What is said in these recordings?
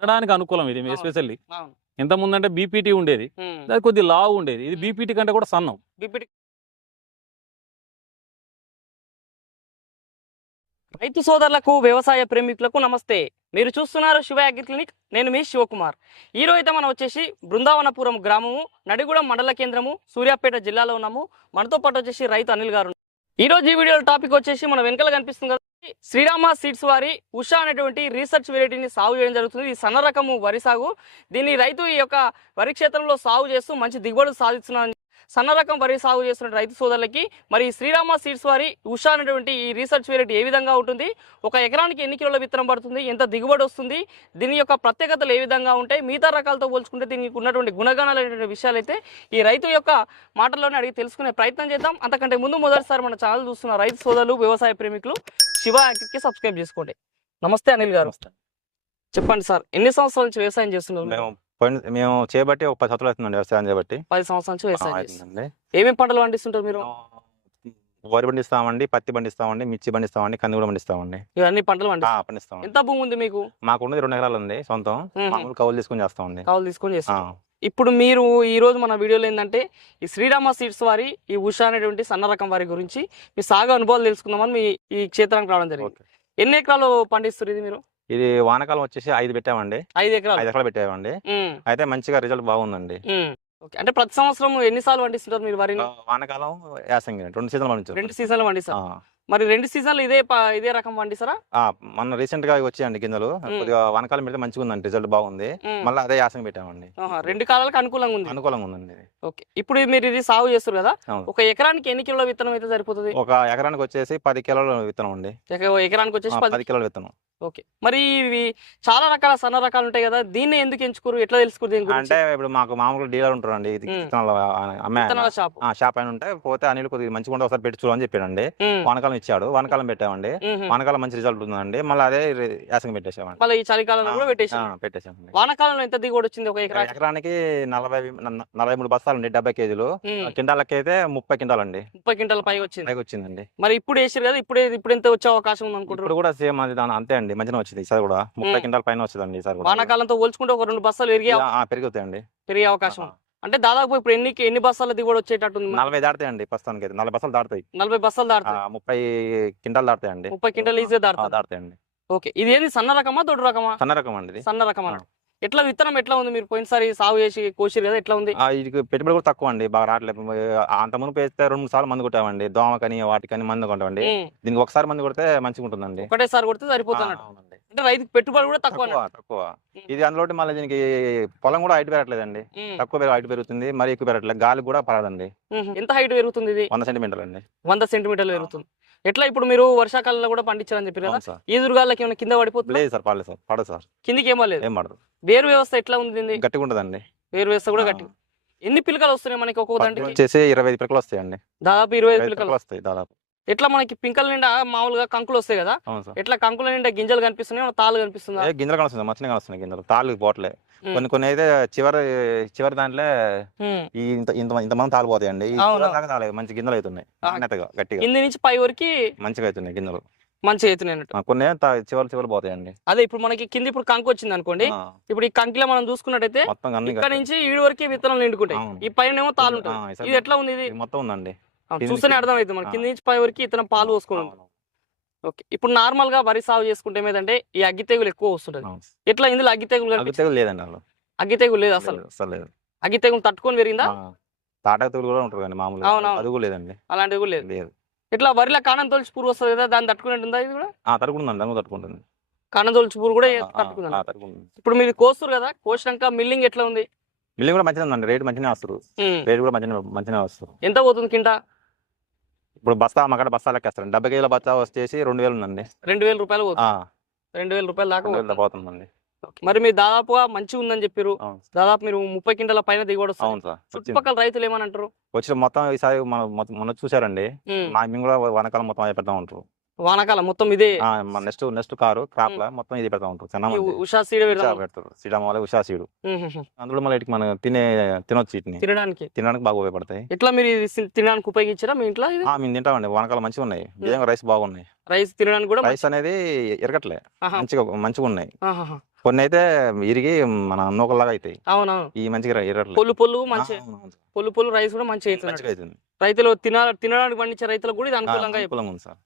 తినడానికి అనుకూలం ఇది. ఎస్పెషల్లీ ఇంత ముందంటే బీపీటీ ఉండేది. అది కొద్ది లావు ఉండేది. ఇది బీపీటీ కంటే కూడా సన్నం. బిపిటి రైతు సోదరులకు వ్యవసాయ ప్రేమికులకు నమస్తే. మీరు చూస్తున్నారు శివ అగ్రి క్లినిక్. నేను మీ శివకుమార్. ఈ రోజు అయితే మనం వచ్చేసి బృందావనపురం గ్రామము నడిగూడెం మండల కేంద్రము సూర్యాపేట జిల్లాలో ఉన్నాము. మనతో పాటు వచ్చేసి రైతు అనిల్ గారు ఈరోజు ఈ వీడియో టాపిక్ వచ్చేసి మన వెనకాల కనిపిస్తుంది కదా శ్రీరామ సీడ్స్ వారి ఉషా అనేటువంటి రీసెర్చ్ వెరైటీని సాగు చేయడం జరుగుతుంది. ఈ సన్న రకము వరి సాగు. దీన్ని రైతు ఈ యొక్క వరి క్షేత్రంలో సాగు చేస్తూ మంచి దిగుబడులు సాధిస్తున్నారని సన్న రకం వరి సాగు చేస్తున్న రైతు సోదరులకి మరి శ్రీరామ సీడ్స్ వారి ఉషా అనేటువంటి ఈ రీసెర్చ్ వెరైటీ ఏ విధంగా ఉంటుంది? ఒక ఎకరానికి ఎన్ని కిలోల విత్తనం పడుతుంది? ఎంత దిగుబడి వస్తుంది? దీని యొక్క ప్రత్యేకతలు ఏ విధంగా ఉంటాయి? మిగతా రకాలతో పోల్చుకుంటే దీనికి ఉన్నటువంటి గుణగణాలు అనేటువంటి విషయాలు అయితే ఈ రైతు యొక్క మాటల్లోనే అడిగి తెలుసుకునే ప్రయత్నం చేద్దాం. అంతకంటే ముందు మొదటిసారి మన ఛానల్ చూస్తున్న రైతు సోదరులు వ్యవసాయ ప్రేమికులు శివ అగ్రికి సబ్స్క్రైబ్ చేసుకోండి. నమస్తే అనిల్ గారు. చెప్పండి సార్ ఎన్ని సంవత్సరాల నుంచి వ్యవసాయం చేస్తున్నారు? మేము పోయిన- మేము చేయబట్టి ఒక పది సంవత్సరాలు అవుతుందండి వ్యవసాయం చేయబట్టి పది సంవత్సరాల నుంచి వ్యవసాయం చేస్తున్నారు అవుతుందండి. ఏమేమి పంటలు పండిస్తుంటారు మీరు? వరి పండిస్తామండి పత్తి పండిస్తామండి మిర్చి పండిస్తామండి కంది కూడా పండిస్తామండి. ఇవన్నీ పంటలు ఆ, పండిస్తారు పండిస్తామండి. ఎంత భూమి ఉంది మీకు? మాకు ఉన్నది రెండు ఎకరాలు ఉంది సొంతం. మ్మ్. మామూలు కౌలు తీసుకొని చేస్తామండి. కావాలి తీసుకొని ఆ, చేస్తారు ఇప్పుడు మీరు ఈ రోజు మన వీడియోలో ఏంటంటే ఈ శ్రీరామ సీడ్స్ వారి ఈ ఉషా అనేటువంటి సన్న రకం వారి గురించి మీ సాగు అనుభవాలు తెలుసుకుందామని మీ ఈ క్షేత్రానికి రావడం జరిగింది. ఓకే. ఎన్ని ఎకరాలు పండిస్తారు ఇది మీరు? ఇది వానకాలం వచ్చేసి ఐదు పెట్టామండి. ఐదు ఎకరాలు. ఐదు ఎకరాలు పెట్టామండి. అయితే మంచిగా రిజల్ట్ బాగుందండి. అంటే ప్రతి సంవత్సరం ఎన్నిసార్లు పండిస్తుంటారు మీరు వరిని? ఆ, వానకాలం యాసంగి రెండు సీజన్లు పండించారు రెండు సీజన్లు పండిస్తారు మరి రెండు సీజన్లు ఇదే ఇదే రకం పండిస్తారా? మొన్న రీసెంట్గా వచ్చాయండి గింజలు. కొద్దిగా వానకాలం పెడితే మంచిగా ఉందండి రిజల్ట్ బాగుంది. మళ్ళీ అదే యాసంగి పెట్టామండి. రెండు కాలాలకు అనుకూలంగా ఉంది. అనుకూలంగా ఉందండి. ఓకే. ఇప్పుడు మీరు ఇది సాగు చేస్తారు కదా. ఒక ఎకరానికి ఎన్ని కిలోల విత్తనం అయితే సరిపోతుంది? ఒక ఎకరానికి వచ్చేసి పది కిలోల విత్తనం అండి. ఎక- ఎకరానికి వచ్చేసి పది పది కిలోల విత్తనం. ఓకే. మరి ఇవి చాలా రకాల సన్న రకాలు ఉంటాయి కదా దీన్ని ఎందుకు ఎంచుకోరు? ఎట్లా తెలుసుకోరు దీని గురించి? అంటే ఇప్పుడు మాకు మామూలుగా డీలర్ ఉంటారండి. విత్తనాల ఆయన. విత్తనాల షాప్. షాప్ ఆయన ఉంటే పోతే అనిల్ కొద్దిగా మంచిగా ఉంటే ఒకసారి పెట్టి చూడని చెప్పాడండి. వానకాలం ఇచ్చాడు. వానకాలం పెట్టామండి. వానకాలం మంచి రిజల్ట్ ఉందండి మళ్ళీ అదే యాసంగి పెట్టేసామండి మళ్ళీ ఈ చలికాలంలో కూడా పెట్టేసి ఆ, పెట్టేసామండి వానాకాలంలో ఎంత దిగుబడి వచ్చింది ఒక ఎకరా ఎకరానికి నలభై నలభై మూడు బస్తాలు అండి డెబ్బై కేజీలు. కింటాలకి అయితే ముప్పై కింటాలండి ముప్పై క్వింటాల పై వచ్చింది. పైకి వచ్చిందండి. మరి ఇప్పుడు వేసారు కదా ఇప్పుడు ఇప్పుడు ఎంత వచ్చే అవకాశం ఉంది అనుకుంటారు కూడా సేమ్ అది దాని అంతే అండి. మంచిగా వచ్చింది. ఈసారి కూడా ముప్పై. కింటాల పైన వచ్చిందండి ఈసారి కూడా. వానాకాలంతో పోల్చుకుంటే ఒక రెండు బస్తాలు పెరిగే ఆ, పెరుగుతాయండి. పెరిగే అవకాశం. అంటే దాదాపు ఇప్పుడు ఎన్ని ఎన్ని బస్తాల దిగుబడి వచ్చేటట్టు ఉంది మనకి? నలభై దాటుతాయండి ప్రస్తుతానికి అయితే. నలభై బస్తాలు దాటుతాయి. నలభై బస్తాలు ఆ, దాడుతాయి ముప్పై కింటాలు దాటుతాయండి. ముప్పై క్వింటాలు ఈజీగా ఆ, దాడుతాయి దాటుతాయండి. ఓకే. ఇది ఏంది సన్న రకమా దొడ్డు రకమా? సన్న రకం అండి ఇది. సన్న రకం అన్నట్టు ఎట్లా విత్తనం ఎట్లా ఉంది? మీరు పోయినసారి సాగు చేసి కోసిరు కదా ఎట్లా ఉంది? ఇది పెట్టుబడి కూడా తక్కువ అండి. బాగా రావట్లేదు. అంత మునుపు వేస్తే రెండు మూడు సార్లు మందు కొట్టామండి దోమకని వాటికని మందు కొట్టామండి. దీనికి ఒకసారి మందు కొడితే మంచిగా ఉంటుందండి. ఒకటేసారి కొడితే సరిపోతున్నట్టు. అంటే రైతుకి పెట్టుబడి కూడా తక్కువ తక్కువ ఇది అందులో మళ్ళీ దీనికి పొలం కూడా హైట్ పెరగట్లేదండి. తక్కువ హైట్ పెరుగుతుంది. మరి ఎక్కువ పెరగట్లేదు. గాలి కూడా పడదండి. ఎంత హైట్ పెరుగుతుంది ఇది? వంద సెంటీమీటర్లు అండి. వంద సెంటీమీటర్లు పెరుగుతుంది. ఎట్లా ఇప్పుడు మీరు వర్షాకాలంలో కూడా పండించారని చెప్పారు కదా? ఈదురుగాళ్ళకి ఏమైనా కింద పడిపోతుంది? లేదు సార్ పడలేదు సార్ పడదు సార్. కిందికి ఏమో లేదు. ఏం పడదు. వేరు వ్యవస్థ ఎట్లా ఉంది? గట్టిగా ఉంటుందండి. వేరు వ్యవస్థ కూడా. గట్టి. ఎన్ని పిలకలు వస్తున్నాయి మనకి ఒక్కొక్క దాంట్కి వచ్చేసి ఇరవై ఐదు పిలకలు వస్తాయండి. దాదాపు ఇరవై ఐదు పిలకలు వస్తాయి దాదాపు. ఎట్లా మనకి పింకల నిండా మామూలుగా కంకులు వస్తాయి కదా? ఎట్లా కంకుల నిండా గింజలు కనిపిస్తున్నాయి? తాళ్ళు కనిపిస్తుందా గింజలు కనిపిస్తుంది మంచిగా కనిపిస్తున్నాయి గింజలు. తాళ్ళు పోవట్లే ఉమ్. కొన్ని కొన్ని అయితే చివరి చివరి దాంట్లో ఇంత ఇంత ఇంతమంది తాళ్ళు పోతాయండి. ఈ అవును. చివరి దాకా తాళే మంచి గింజలు అవుతున్నాయి. నాణ్యతగా గట్టిగా. కింది నుంచి పై వరకు మంచిగా అవుతున్నాయి గింజలు. మంచిగా అవుతున్నాయి కొన్ని చివరి చివరి పోతాయండి. అదే ఇప్పుడు మనకి కింది ఇప్పుడు కంకు వచ్చింది అనుకోండి. ఇప్పుడు ఈ కంకిలో మనం చూసుకున్నట్టయితే ఇక్కడ నుంచి ఈడు వరకు విత్తనాలు నిండుకుంటాయి. ఈ పైన ఏమో ఉంటుంది ఈసారి ఇది ఎట్లా ఉంది ఇది మొత్తం ఉందండి. చూస్తేనే అర్థమవుతుంది మన. కింది నుంచి పై వరకు ఇతనం పాలు పోసుకుని ఉంటుంది అవును, ఓకే. ఇప్పుడు నార్మల్గా వరి సాగు చేసుకుంటే ఏమైందంటే ఈ అగ్గి తెగులు ఎక్కువ వస్తుంటది. ఎట్లా ఇందులో అగ్గి తెగులు అగ్గి తెగులు లేదండి అసలు అగ్గి తెగులు లేదు అసలు? అసలు లేదు. అగ్గి తెగులు తట్టుకొని పెరిగిందా? ఆ, తాటక తెగులు కూడా ఉంటుంది కానీ మామూలుగా. అవునవును. అది కూడా లేదండి. అలాంటివి కూడా లేదు. లేదు. ఇట్లా వరిలో కాణం తొలిచి పురుగు వస్తుంది కదా దాన్ని తట్టుకునేట్టుందా ఇది కూడా? కూడా తట్టుకుంటుంది. కాణం తొలిచి పురుగు కూడా ఆ, ఆ, తట్టుకుందా ఆ, తడుకుంటుంది ఇప్పుడు మీరు కోస్తారు కదా కోసినాక మిల్లింగ్ ఎట్లా ఉంది? బిల్లింగ్ కూడా మంచిగా ఉందండి. రేట్ మంచిగా వస్తారు. రేట్ కూడా మంచిగా మంచిగా వస్తారు ఎంత పోతుంది కింట? ఇప్పుడు బస్తా మా కాడ బస్తా లెక్కేస్తారండి డెబ్బై కేజీల బస్తా వచ్చేసి రెండు వేలు ఉందండి. రెండు వేల రూపాయలు పోతుంది. ఆ, రెండు వేల రూపాయలు దాకా రెండు వేలు పోతుంది. పోతుందండి. మరి మీరు దాదాపుగా మంచిగా ఉందని చెప్పారు అవును దాదాపు మీరు ముప్పై క్వింటాల పైన దిగుబడి వస్తుంది. అవును సార్. వచ్చింది. చుట్టుపక్కల రైతులు ఏమని అంటారు? వచ్చిన మొత్తం ఈసారి మన మొత్తం- మొన్న చూసారండి ఉమ్. మా మేము కూడా వనకాలం మొత్తం అదే పెడతా ఉంటారు వానాకాలం మొత్తం ఇదే. నెక్స్ట్ నెక్స్ట్ కారు క్రాప్ లా మొత్తం ఇది పెడతా ఉంటారు చాలా ఉషా సీడ పెడతారు. వల్ల ఉషా సీడు. అందులో మళ్ళీ మనం తినే తినొచ్చు వీటిని. తినడానికి? తినడానికి బాగా ఉపయోగపడతాయి. ఎట్లా మీరు తినడానికి ఉపయోగించారా మీ ఇంట్లో మేము తింటామండి. వనకాలం మంచిగా ఉన్నాయి. నిజంగా రైస్ బాగున్నాయి. రైస్ తినడానికి కూడా రైస్ అనేది ఎరగట్లే. మంచిగా మంచిగా ఉన్నాయి. కొన్ని అయితే ఇరిగి మన నూకల్లాగా అవుతాయి. అవునవును. ఈ మంచిగా ఎర్రట్లు పొల్లు పొల్లు మంచి పొల్లు పొల్లు రైస్ కూడా మంచిగా అవుతుంది. రైతులు తిన తినడానికి పండించే రైతులకు కూడా ఇది అనుకూలంగా ఉంది సార్.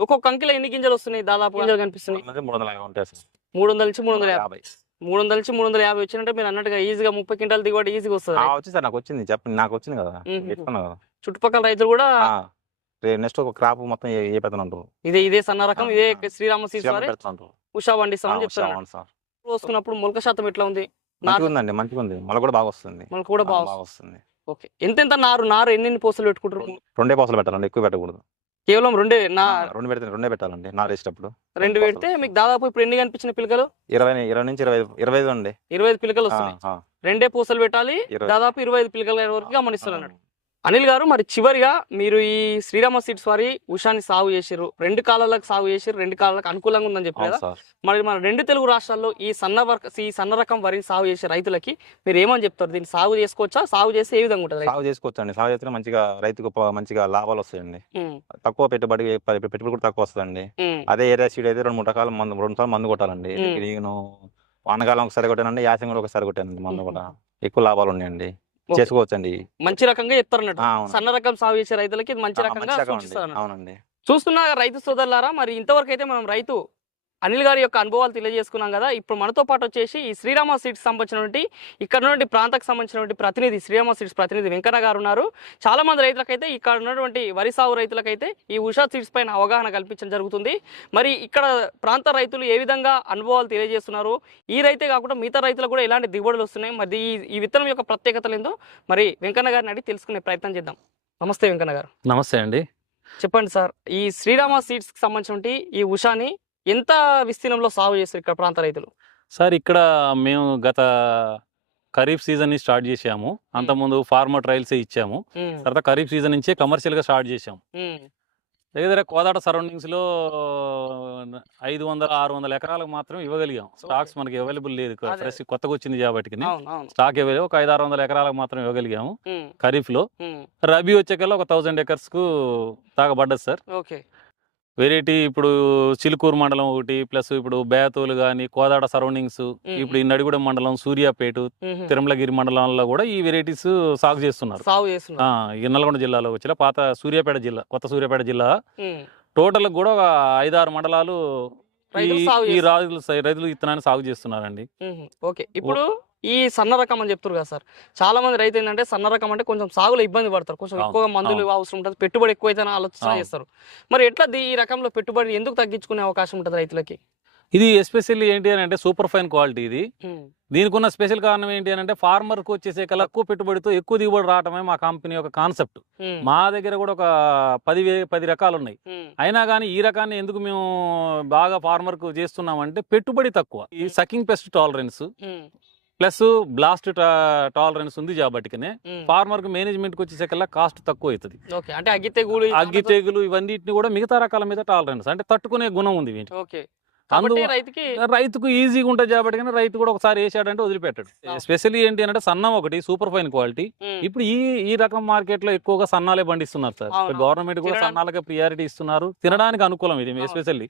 ఒక్కొక్క కంకిలో ఎన్ని గింజలు వస్తున్నాయి? దాదాపు గింజలు కనిపిస్తున్నాయి. మూడు వందల- మూడు వందల యాభై ఉంటాయి సార్. మూడు వందల నుంచి మూడు వందల యాభై. మూడు వందల నుంచి మూడు వందల యాభై వచ్చినట్టే మీరు అన్నట్టుగా ఈజీగా ముప్పై క్వింటాల దిగుబడి ఈజీగా వస్తుంది. ఆ, వచ్చింది సార్ నాకు వచ్చింది. చెప్పండి. నాకు వచ్చింది కదా. మ్మ్. పెట్టుకున్నా కదా. చుట్టుపక్కల రైతులు కూడా నెక్స్ట్ ఒక క్రాప్ మొత్తం ఏ పెడుతున్నారు ఇదే ఇదే సన్న రకం ఇదే. శ్రీరామ ఉషా పండిస్తామని సార్ పోసుకున్నప్పుడు మొలక శాతం ఎట్లా ఉంది? ఉందండి మంచిగా ఉంది. మళ్ళీ కూడా బాగా వస్తుంది. మనకు కూడా బాగా బాగా వస్తుంది. ఓకే. ఎంతెంత నారు నారు ఎన్ని పోసలు పెట్టుకుంటారు? రెండే పాసలు పెట్టాలండి. ఎక్కువ పెట్టకూడదు. కేవలం రెండే నా రెండు పెడితే రెండే పెట్టాలండి నారు వేసేటప్పుడు రెండు పెడితే మీకు దాదాపు ఇప్పుడు ఎన్ని కనిపించిన పిలకలు? ఇరవై ఇరవై నుంచి ఇరవై ఇరవై ఐదు అండి. ఇరవై ఐదు పిలకలు వస్తున్నాయి. రెండే పూసలు పెట్టాలి దాదాపు ఇరవై ఐదు పిలకల వరకు గమనిస్తారు ఆ. అనిల్ గారు మరి చివరిగా మీరు ఈ శ్రీరామ సీడ్స్ వారి ఉషాని సాగు చేసారు రెండు కాలాలకు సాగు చేసారు రెండు కాలాలకు అనుకూలంగా ఉందని చెప్పారు మరి మన రెండు తెలుగు రాష్ట్రాల్లో ఈ సన్న వర్క ఈ సన్న రకం వరి సాగు చేసే రైతులకి మీరు ఏమని చెప్తారు? దీన్ని సాగు చేసుకోవచ్చా? సాగు చేస్తే ఏ విధంగా ఉంటుంది? సాగు చేసుకోవచ్చు అండి సాగు చేస్తే మంచిగా రైతుకు మంచిగా లాభాలు వస్తాయండి. తక్కువ పెట్టుబడి పెట్టుబడి కూడా తక్కువ వస్తుందండి. అదే ఏరియా సీడ్ అయితే రెండు మూడు రకాల మందు రెండు సార్లు మందు కొట్టాలండి. నేను వానకాలం ఒకసారి కొట్టానండి యాసం కూడా ఒకసారి కొట్టానండి మందు. కూడా. ఎక్కువ లాభాలు ఉన్నాయండి. చేసుకోవచ్చండి. మంచి రకంగా అవును. సన్న రకం సాగు చేసే రైతులకి మంచి రకంగా. అవునండి. చూస్తున్న రైతు సోదరులారా మరి ఇంతవరకు అయితే మనం రైతు అనిల్ గారి యొక్క అనుభవాలు తెలియజేసుకున్నాం కదా. ఇప్పుడు మనతో పాటు వచ్చేసి ఈ శ్రీరామ సీడ్స్ సంబంధించినటువంటి ఇక్కడ నుండి ప్రాంతకు సంబంధించినటువంటి ప్రతినిధి శ్రీరామ సీడ్స్ ప్రతినిధి వెంకన్న గారు ఉన్నారు. చాలా మంది రైతులకైతే ఇక్కడ ఉన్నటువంటి వరి సాగు రైతులకైతే ఈ ఉషా సీడ్స్ పైన అవగాహన కల్పించడం జరుగుతుంది. మరి ఇక్కడ ప్రాంత రైతులు ఏ విధంగా అనుభవాలు తెలియజేస్తున్నారు? ఈ రైతే కాకుండా మిగతా రైతులకు కూడా ఎలాంటి దిగుబడులు వస్తున్నాయి? మరి ఈ ఈ విత్తనం యొక్క ప్రత్యేకతలు ఏందో మరి వెంకన్న గారిని అడిగి తెలుసుకునే ప్రయత్నం చేద్దాం. నమస్తే వెంకన్న గారు. నమస్తే అండి. చెప్పండి సార్ ఈ శ్రీరామ సీడ్స్కి సంబంధించిన ఈ ఉషాని ఎంత విస్తీర్ణంలో సాగు చేస్తారు ఇక్కడ ప్రాంత రైతులు? సార్ ఇక్కడ మేము గత ఖరీఫ్ సీజన్ని స్టార్ట్ చేసాము అంతకుముందు ఫార్మర్ ట్రయల్స్ ఇచ్చాము. తర్వాత ఖరీఫ్ సీజన్ నుంచే కమర్షియల్గా స్టార్ట్ చేసాము దగ్గర దగ్గర కోదాట సరౌండింగ్స్లో ఐదు వందల ఆరు వందల ఎకరాలకు మాత్రం ఇవ్వగలిగాం. స్టాక్స్ మనకి అవైలబుల్ లేదు. ఫ్రెష్ కొత్తగా వచ్చింది కాబట్టి స్టాక్ అవైలబుల్ ఒక ఐదు ఆరు వందల ఎకరాలకు మాత్రం ఇవ్వగలిగాము. ఖరీఫ్లో రబీ వచ్చేకల్లా ఒక థౌజండ్ ఎకర్స్కు తాగబడ్డది సార్. వెరైటీ ఇప్పుడు చిలుకూరు మండలం ఒకటి ప్లస్ ఇప్పుడు బేతోలు కానీ కోదాడ సరౌండింగ్స్ ఇప్పుడు ఈ నడిగూడెం మండలం సూర్యాపేట తిరుమలగిరి మండలంలో కూడా ఈ వెరైటీస్ సాగు చేస్తున్నారు. సాగు చేస్తున్నారు. నల్గొండ జిల్లాలో వచ్చిన పాత సూర్యాపేట జిల్లా కొత్త సూర్యాపేట జిల్లా. టోటల్ కూడా ఒక ఐదారు మండలాలు ఈ రైతులు. రాజులు రైతులు విత్తనాన్ని సాగు చేస్తున్నారండి. ఓకే. ఇప్పుడు ఈ సన్న రకం అని చెప్తారు కదా సార్. చాలా మంది రైతు ఏంటంటే సన్న రకం అంటే కొంచెం సాగులో ఇబ్బంది పడతారు. కొంచెం ఎక్కువగా మందులు. అవసరం ఉంటుంది. పెట్టుబడి ఎక్కువైతే ఆలోచన. చేస్తారు. మరి ఎట్లా ఈ రకంలో పెట్టుబడి ఎందుకు తగ్గించుకునే అవకాశం ఉంటుంది రైతులకి? ఇది ఎస్పెషల్లీ ఏంటి అని అంటే సూపర్ ఫైన్ క్వాలిటీ ఇది. దీనికి ఉన్న స్పెషల్ కారణం ఏంటి అని అంటే farmer కు వచ్చేసే కల్లా ఎక్కువ పెట్టుబడితో ఎక్కువ దిగుబడి రావటమే మా కంపెనీ యొక్క కాన్సెప్ట్ మా దగ్గర కూడా ఒక పది పది రకాలు ఉన్నాయి. అయినా కానీ ఈ రకాన్ని ఎందుకు మేము బాగా farmer కు చేస్తున్నామంటే పెట్టుబడి తక్కువ. ఈ sucking pest tolerance plus blast tolerance ఉంది కాబట్టికనే. ఫార్మర్కు మేనేజ్మెంట్కి వచ్చేసరికల్లా కాస్ట్ తక్కువ అవుతుంది అంటే అగ్గితే గూడు అగ్గి తెగులు ఇవన్నిటిని కూడా మిగతా రకాల మీద టాలరెన్స్ అంటే తట్టుకునే గుణం ఉంది వీటి రైతుకి ఈజీగా ఉంటుంది కాబట్టి కానీ రైతు కూడా ఒకసారి వేసాడంటే వదిలిపెట్టాడు. స్పెషల్లీ ఏంటి అంటే సన్నం ఒకటి సూపర్ ఫైన్ క్వాలిటీ. ఇప్పుడు ఈ ఈ రకం మార్కెట్లో ఎక్కువగా సన్నాలే పండిస్తున్నారు సార్. గవర్నమెంట్ కూడా సన్నాలకే ప్రియారిటీ ఇస్తున్నారు. తినడానికి అనుకూలం ఇది. ఎస్పెషల్లీ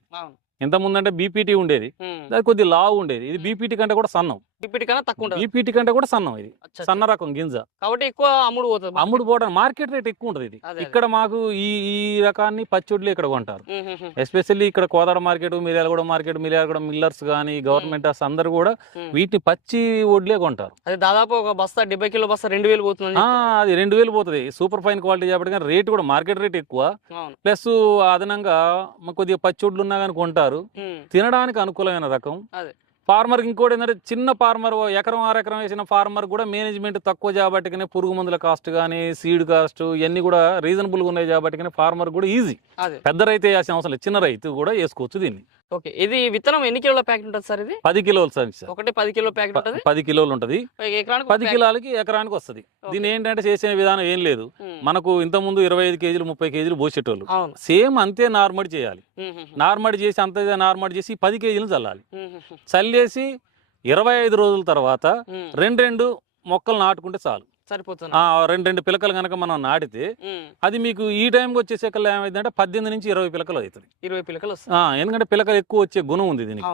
అవును. ఇంత ముందంటే బీపీటీ ఉండేది. అది కొద్ది లావు ఉండేది. ఇది బీపీటీ కంటే కూడా సన్నం. ఇప్పటి కన్నా తక్కువ బీపీటీ కంటే కూడా సన్నం ఇది. సన్న రకం గింజ. కాబట్టి ఎక్కువ అమ్ముడు పోతుంది అమ్ముడు పోవడం మార్కెట్ రేట్ ఎక్కువ ఉంటుంది ఇది. ఇక్కడ మాకు ఈ ఈ రకాన్ని పచ్చొడ్లు ఇక్కడ కొంటారు. ఎస్పెషల్లీ ఇక్కడ Kodad market Miryalaguda market Miryalaguda millers కానీ గవర్నమెంట్ అందరు కూడా. వీటిని పచ్చి వడ్లే కొంటారు. అది దాదాపు ఒక బస్తా డెబ్బై కిలో బస్తా రెండు వేలు పోతుంది అది రెండు వేలు పోతుంది. సూపర్ ఫైన్ క్వాలిటీ కాబట్టి కానీ రేట్ కూడా మార్కెట్ రేట్ ఎక్కువ. ప్లస్ అదనంగా కొద్దిగా పచ్చొడ్లు ఉన్నా కానీ కొంటారు. ఉమ్, తినడానికి అనుకూలమైన రకం. ఫార్మర్ ఇంకోటి ఏంటంటే చిన్న ఫార్మర్ ఎకరం ఎకరం వేసిన ఫార్మర్ కూడా మేనేజ్మెంట్ తక్కువ చేయబట్టికనే పురుగు మందుల కాస్ట్ కానీ సీడ్ కాస్ట్ ఇవన్నీ కూడా రీజనబుల్గా ఉన్నాయి కాబట్టి ఫార్మర్ కూడా ఈజీ. పెద్ద రైతు వేయాల్సిన అవసరం లేదు. చిన్న రైతు కూడా వేసుకోవచ్చు దీన్ని. ఓకే. ఇది విత్తనం ఎన్ని కిలోల ప్యాకెట్ ఉంటుంది సార్ ఇది? పది కిలోలు సార్. ఒకటి పది కిలో ప్యాకెట్ ఉంటుంది? పది కిలోలు ఉంటుంది. పది కిలోలకి ఎకరానికి వస్తుంది. దీని ఏంటంటే చేసే విధానం ఏం లేదు. మనకు ఇంత ముందు ఇరవై ఐదు కేజీలు ముప్పై కేజీలు పోసేటోళ్ళు. సేమ్ అంతే నార్మల్ చేయాలి. నార్మల్ చేసి అంతే నార్మల్ చేసి పది కేజీలు చల్లాలి. చల్లేసి ఇరవై ఐదు రోజుల తర్వాత రెండు రెండు మొక్కలు నాటుకుంటే చాలు. సరిపోతుంది ఆ రెండు రెండు పిలకలు కనుక మనం నాటితే అది మీకు ఈ టైంకి వచ్చేసరికల్లా ఏమైందంటే పద్దెనిమిది నుంచి ఇరవై పిలకలు అవుతుంది. ఇరవై పిలకలు ఎందుకంటే పిలకలు ఎక్కువ వచ్చే గుణం ఉంది దీనికి.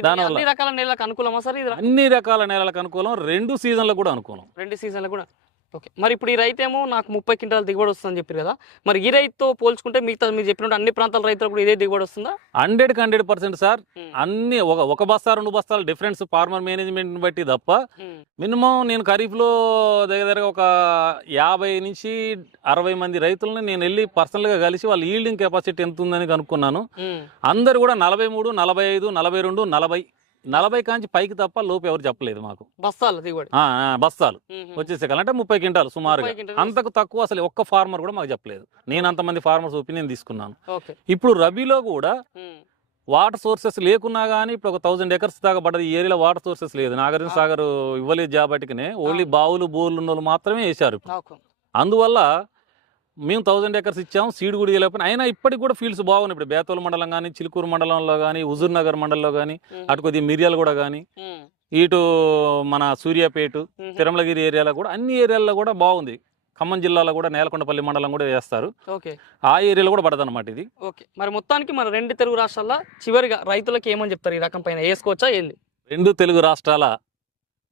దానివల్ల- అన్ని రకాల నేలలకు అనుకూలమా సార్ ఇది? అన్ని రకాల నేలలకు అనుకూలం రెండు సీజన్లకు కూడా అనుకూలం. రెండు సీజన్లు కూడా. ఓకే. మరి ఇప్పుడు ఈ రైతు ఏమో నాకు ముప్పై క్వింటాల దిగుబడి వస్తుందని చెప్పారు కదా మరి ఈ రైతుతో పోల్చుకుంటే మిగతా మీరు చెప్పినట్టు అన్ని ప్రాంతాల రైతులకు కూడా ఇదే దిగుబడి వస్తుందా? హండ్రెడ్కి హండ్రెడ్ పర్సెంట్ సార్. అన్ని ఒక ఒక బస్తా రెండు బస్తాలు డిఫరెన్స్ ఫార్మర్ మేనేజ్మెంట్ బట్టి తప్ప మినిమం నేను ఖరీఫ్లో దగ్గర దగ్గర ఒక యాభై నుంచి అరవై మంది రైతులను నేను వెళ్ళి పర్సనల్గా కలిసి వాళ్ళ ఈల్డింగ్ కెపాసిటీ ఎంత ఉందని కనుక్కున్నాను. అందరు కూడా నలభై మూడు నలభై ఐదు నలభై రెండు నలభై నలభై కాంచి పైకి తప్ప లోపు ఎవరు చెప్పలేదు మాకు. బస్తాల దిగుబడి. బస్తాలు. వచ్చేసేకాల అంటే ముప్పై క్వింటాలు సుమారుగా. అంతకు తక్కువ అసలు ఒక్క ఫార్మర్ కూడా మాకు చెప్పలేదు. నేను అంతమంది ఫార్మర్స్ ఒపీనియన్ తీసుకున్నాను. ఇప్పుడు రబీలో కూడా వాటర్ సోర్సెస్ లేకున్నా కానీ ఇప్పుడు ఒక థౌసండ్ ఎకర్స్ దాకా పడ్డది ఈ ఏరియాలో వాటర్ సోర్సెస్ లేదు. నాగార్జున సాగర్ ఇవ్వలేదు జాబట్టికనే ఓన్లీ బావులు బోర్లు ఉన్న మాత్రమే వేశారు. అందువల్ల మేము థౌసండ్ ఎకర్స్ ఇచ్చాం సీడ్ కూడా ఇవ్వలేకపోయినా. అయినా ఇప్పటికి కూడా ఫీల్డ్స్ బాగున్నాయి. ఇప్పుడు బేతోల్ మండలం కానీ చిలుకూరు మండలంలో కానీ హుజూర్ నగర్ మండలంలో కానీ అటు కొద్దిగా మిర్యాల కూడా కానీ ఇటు మన సూర్యాపేట తిరుమలగిరి ఏరియాలో కూడా అన్ని ఏరియాల్లో కూడా బాగుంది. ఖమ్మం జిల్లాలో కూడా నేలకొండపల్లి మండలం కూడా వేస్తారు. ఓకే. ఆ ఏరియాలో కూడా పడదు అనమాట ఇది. ఓకే. మరి మొత్తానికి మన రెండు తెలుగు రాష్ట్రాల్లో చివరిగా రైతులకు ఏమని చెప్తారు ఈ రకం పైన? వేసుకోవచ్చా ఏంది? రెండు తెలుగు రాష్ట్రాల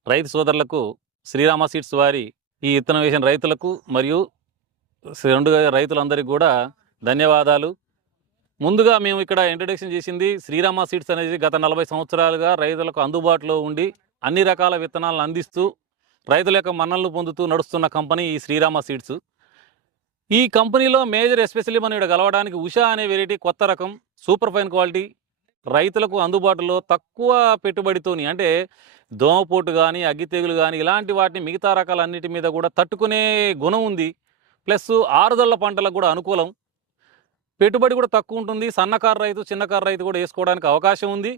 రైతు సోదరులకు శ్రీరామ సీడ్స్ వారి ఈ విత్తనం వేసిన రైతులకు మరియు రెండు రైతులందరికీ కూడా ధన్యవాదాలు. ముందుగా మేము ఇక్కడ ఇంట్రడక్షన్ చేసింది శ్రీరామ సీడ్స్ అనేది గత నలభై సంవత్సరాలుగా రైతులకు అందుబాటులో ఉండి అన్ని రకాల విత్తనాలను అందిస్తూ రైతుల యొక్క మన్నలను పొందుతూ నడుస్తున్న కంపెనీ ఈ శ్రీరామ సీడ్స్. ఈ కంపెనీలో మేజర్ ఎస్పెషల్లీ మనం ఇక్కడ కలవడానికి ఉషా అనే వెరైటీ కొత్త రకం సూపర్ ఫైన్ క్వాలిటీ రైతులకు అందుబాటులో తక్కువ పెట్టుబడితోని అంటే దోమపోటు కానీ అగ్గి తెగులు కానీ ఇలాంటి వాటిని మిగతా రకాలన్నిటి మీద కూడా తట్టుకునే గుణం ఉంది. ప్లస్ ఆరుదళ్ళ పంటలకు కూడా అనుకూలం. పెట్టుబడి కూడా తక్కువ ఉంటుంది. సన్నకారు రైతు చిన్నకారు రైతు కూడా వేసుకోవడానికి అవకాశం ఉంది.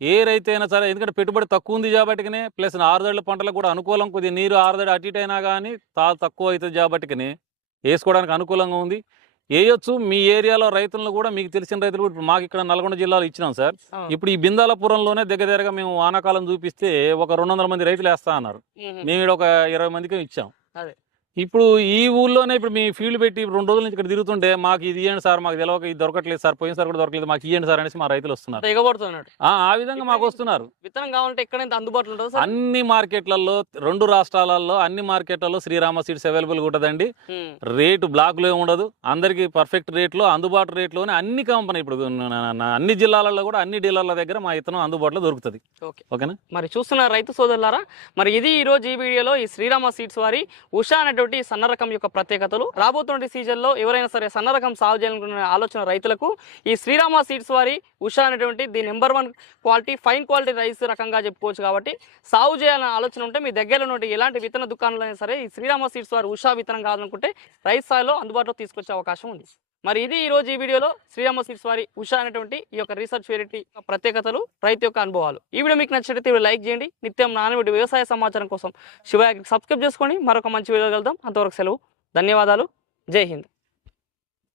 ఏ రైతు అయినా సరే ఎందుకంటే పెట్టుబడి తక్కువ ఉంది కాబట్టికనే ప్లస్ ఆరుదళ్ళ పంటలకు కూడా అనుకూలం కొద్దిగా నీరు ఆరుదడి అటు ఇటు అయినా కానీ తా తక్కువ అవుతుంది కాబట్టికనే వేసుకోవడానికి అనుకూలంగా ఉంది. వేయొచ్చు. మీ ఏరియాలో రైతులను కూడా మీకు తెలిసిన రైతులు కూడా ఇప్పుడు మాకు ఇక్కడ నల్గొండ జిల్లాలో ఇచ్చినాం సార్. ఇప్పుడు ఈ బిందాలపురంలోనే దగ్గర దగ్గరగా మేము వానాకాలం చూపిస్తే ఒక రెండు వందల మంది రైతులు వేస్తా అన్నారు. మేము. ఇక్కడ ఒక ఇరవై మందికి ఇచ్చాం. ఇప్పుడు ఈ ఊళ్ళోనే ఇప్పుడు మీ ఫీల్డ్ పెట్టి ఇప్పుడు రెండు రోజుల నుంచి ఇక్కడ తిరుగుతుంటే మాకు ఇది ఇవ్వండి సార్ మాకు తెలియక ఇది దొరకట్లేదు సార్ పోయిన సార్ కూడా దొరకలేదు మాకు ఇవ్వండి సార్ అనేసి మా రైతులు వస్తున్నారు. ఎగబడుతున్నాడు. ఆ విధంగా మాకు వస్తున్నారు. విత్తనం కావాలంటే ఎక్కడైతే అందుబాటులో ఉంటుంది సార్? అన్ని మార్కెట్లలో రెండు రాష్ట్రాలలో అన్ని మార్కెట్లలో శ్రీరామ సీడ్స్ అవైలబుల్ ఉంటుందండి. రేటు బ్లాక్లో ఉండదు. అందరికీ పర్ఫెక్ట్ రేట్లో అందుబాటు రేట్లోనే అన్ని కంపెనీ ఇప్పుడు అన్ని జిల్లాలలో కూడా అన్ని డీలర్ల దగ్గర మా ఇత్తనం అందుబాటులో దొరుకుతుంది. ఓకే. ఓకేనా? మరి చూస్తున్న రైతు సోదరులారా మరి ఇది ఈ రోజు ఈ వీడియోలో ఈ శ్రీరామ సీడ్స్ వారి ఉషా అనేటువంటి సన్న రకం యొక్క ప్రత్యేకతలు. రాబోతున్న సీజన్లో ఎవరైనా సరే సన్న రకం సాగు చేయాలనుకున్న ఆలోచన రైతులకు ఈ శ్రీరామ సీడ్స్ వారి ఉషా అనేటువంటి the number one quality fine quality rice రకంగా చెప్పుకోవచ్చు కాబట్టి సాగు చేయాలనే ఆలోచన ఉంటే మీ దగ్గరలో నుండి ఎలాంటి విత్తన దుకాణాలు అయినా సరే ఈ శ్రీరామ సీడ్స్ వారి ఉషా విత్తనం కావాలనుకుంటే రైస్ స్థాయిలో అందుబాటులో తీసుకొచ్చే అవకాశం ఉంది. మరి ఇది ఈ రోజు ఈ వీడియోలో శ్రీరామ సీడ్స్ వారి ఉషా అనేటువంటి ఈ యొక్క రీసెర్చ్ వెరైటీ ప్రత్యేకతలు రైతు యొక్క అనుభవాలు. ఈ వీడియో మీకు నచ్చినట్లయితే ఇవి లైక్ చేయండి. నిత్యం నానబెట్టి వ్యవసాయ సమాచారం కోసం శివ సబ్స్క్రైబ్ చేసుకోండి. మరొక మంచి వీడియో కలుద్దాం. అంతవరకు సెలవు. ధన్యవాదాలు. జై హింద్.